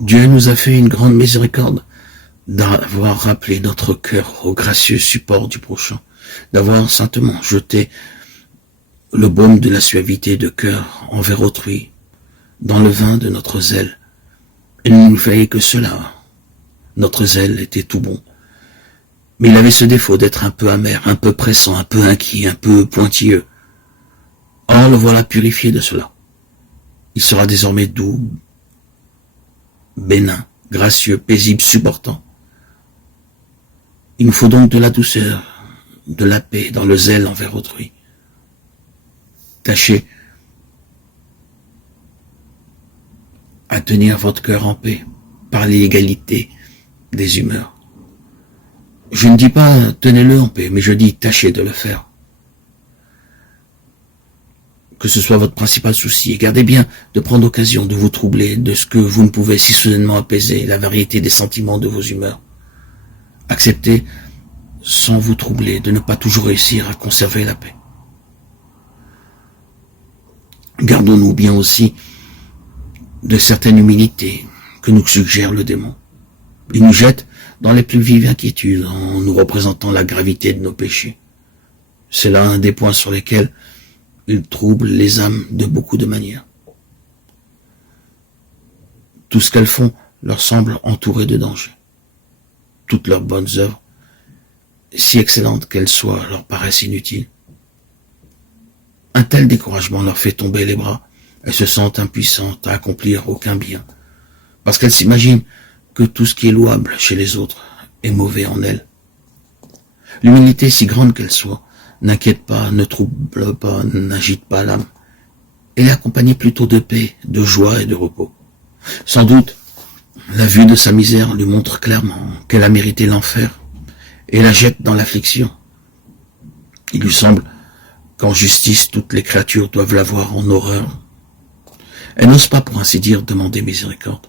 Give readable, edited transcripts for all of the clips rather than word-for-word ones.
Dieu nous a fait une grande miséricorde d'avoir rappelé notre cœur au gracieux support du prochain, d'avoir saintement jeté le baume de la suavité de cœur envers autrui dans le vin de notre zèle. Il ne nous fallait que cela. Notre zèle était tout bon. Mais il avait ce défaut d'être un peu amer, un peu pressant, un peu inquiet, un peu pointilleux. Or, le voilà purifié de cela. Il sera désormais doux, bénin, gracieux, paisible, supportant. Il nous faut donc de la douceur, de la paix dans le zèle envers autrui. Tâchez à tenir votre cœur en paix par l'égalité des humeurs. Je ne dis pas tenez-le en paix, mais je dis tâchez de le faire. Que ce soit votre principal souci, et gardez bien de prendre occasion de vous troubler de ce que vous ne pouvez si soudainement apaiser, la variété des sentiments de vos humeurs. Acceptez, sans vous troubler, de ne pas toujours réussir à conserver la paix. Gardons-nous bien aussi de certaines humilités que nous suggère le démon. Il nous jette dans les plus vives inquiétudes en nous représentant la gravité de nos péchés. C'est là un des points sur lesquels il trouble les âmes de beaucoup de manières. Tout ce qu'elles font leur semble entouré de dangers. Toutes leurs bonnes œuvres, si excellentes qu'elles soient, leur paraissent inutiles. Un tel découragement leur fait tomber les bras. Elles se sentent impuissantes à accomplir aucun bien, parce qu'elles s'imaginent que tout ce qui est louable chez les autres est mauvais en elles. L'humilité, si grande qu'elle soit, n'inquiète pas, ne trouble pas, n'agite pas l'âme. Elle est accompagnée plutôt de paix, de joie et de repos. Sans doute, la vue de sa misère lui montre clairement qu'elle a mérité l'enfer et la jette dans l'affliction. Il lui semble qu'en justice, toutes les créatures doivent la voir en horreur. Elle n'ose pas, pour ainsi dire, demander miséricorde.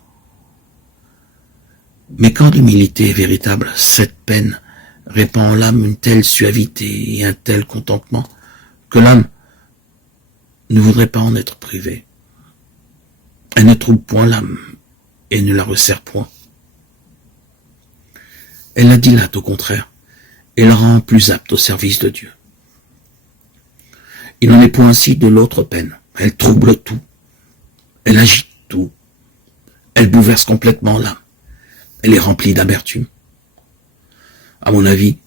Mais quand l'humilité est véritable, cette peine répand en l'âme une telle suavité et un tel contentement que l'âme ne voudrait pas en être privée. Elle ne trouble point l'âme et ne la resserre point. Elle la dilate au contraire et la rend plus apte au service de Dieu. Il n'en est point ainsi de l'autre peine. Elle trouble tout. Elle agite tout. Elle bouleverse complètement l'âme. Elle est remplie d'amertume. À mon avis,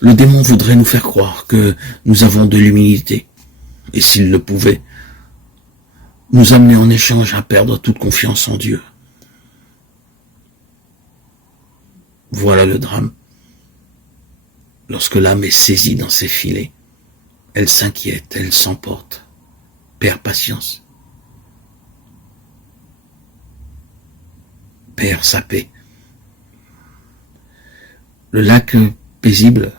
le démon voudrait nous faire croire que nous avons de l'humilité, et s'il le pouvait, nous amener en échange à perdre toute confiance en Dieu. Voilà le drame. Lorsque l'âme est saisie dans ses filets, elle s'inquiète, elle s'emporte, perd patience, perd sa paix. Le lac paisible,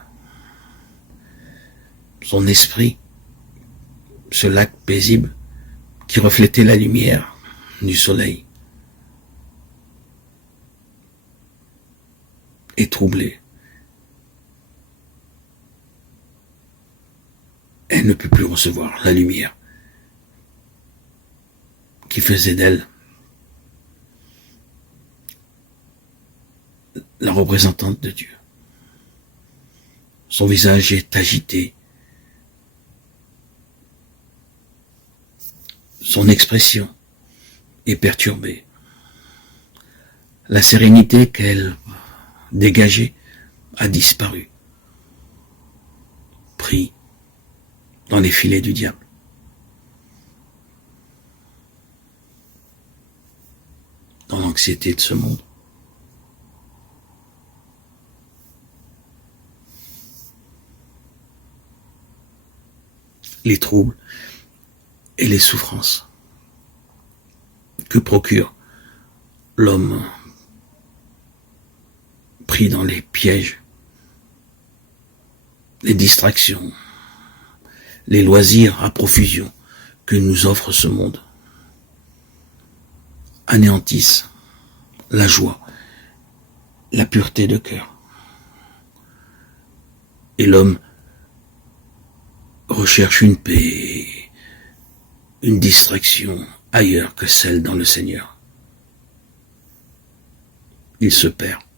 son esprit, ce lac paisible qui reflétait la lumière du soleil, est troublé. Elle ne peut plus recevoir la lumière qui faisait d'elle la représentante de Dieu. Son visage est agité. Son expression est perturbée. La sérénité qu'elle dégageait a disparu, pris dans les filets du diable. Dans l'anxiété de ce monde. Les troubles et les souffrances que procure l'homme pris dans les pièges, les distractions, les loisirs à profusion que nous offre ce monde, anéantissent la joie, la pureté de cœur. Et l'homme recherche une paix, une distraction ailleurs que celle dans le Seigneur. il se perd.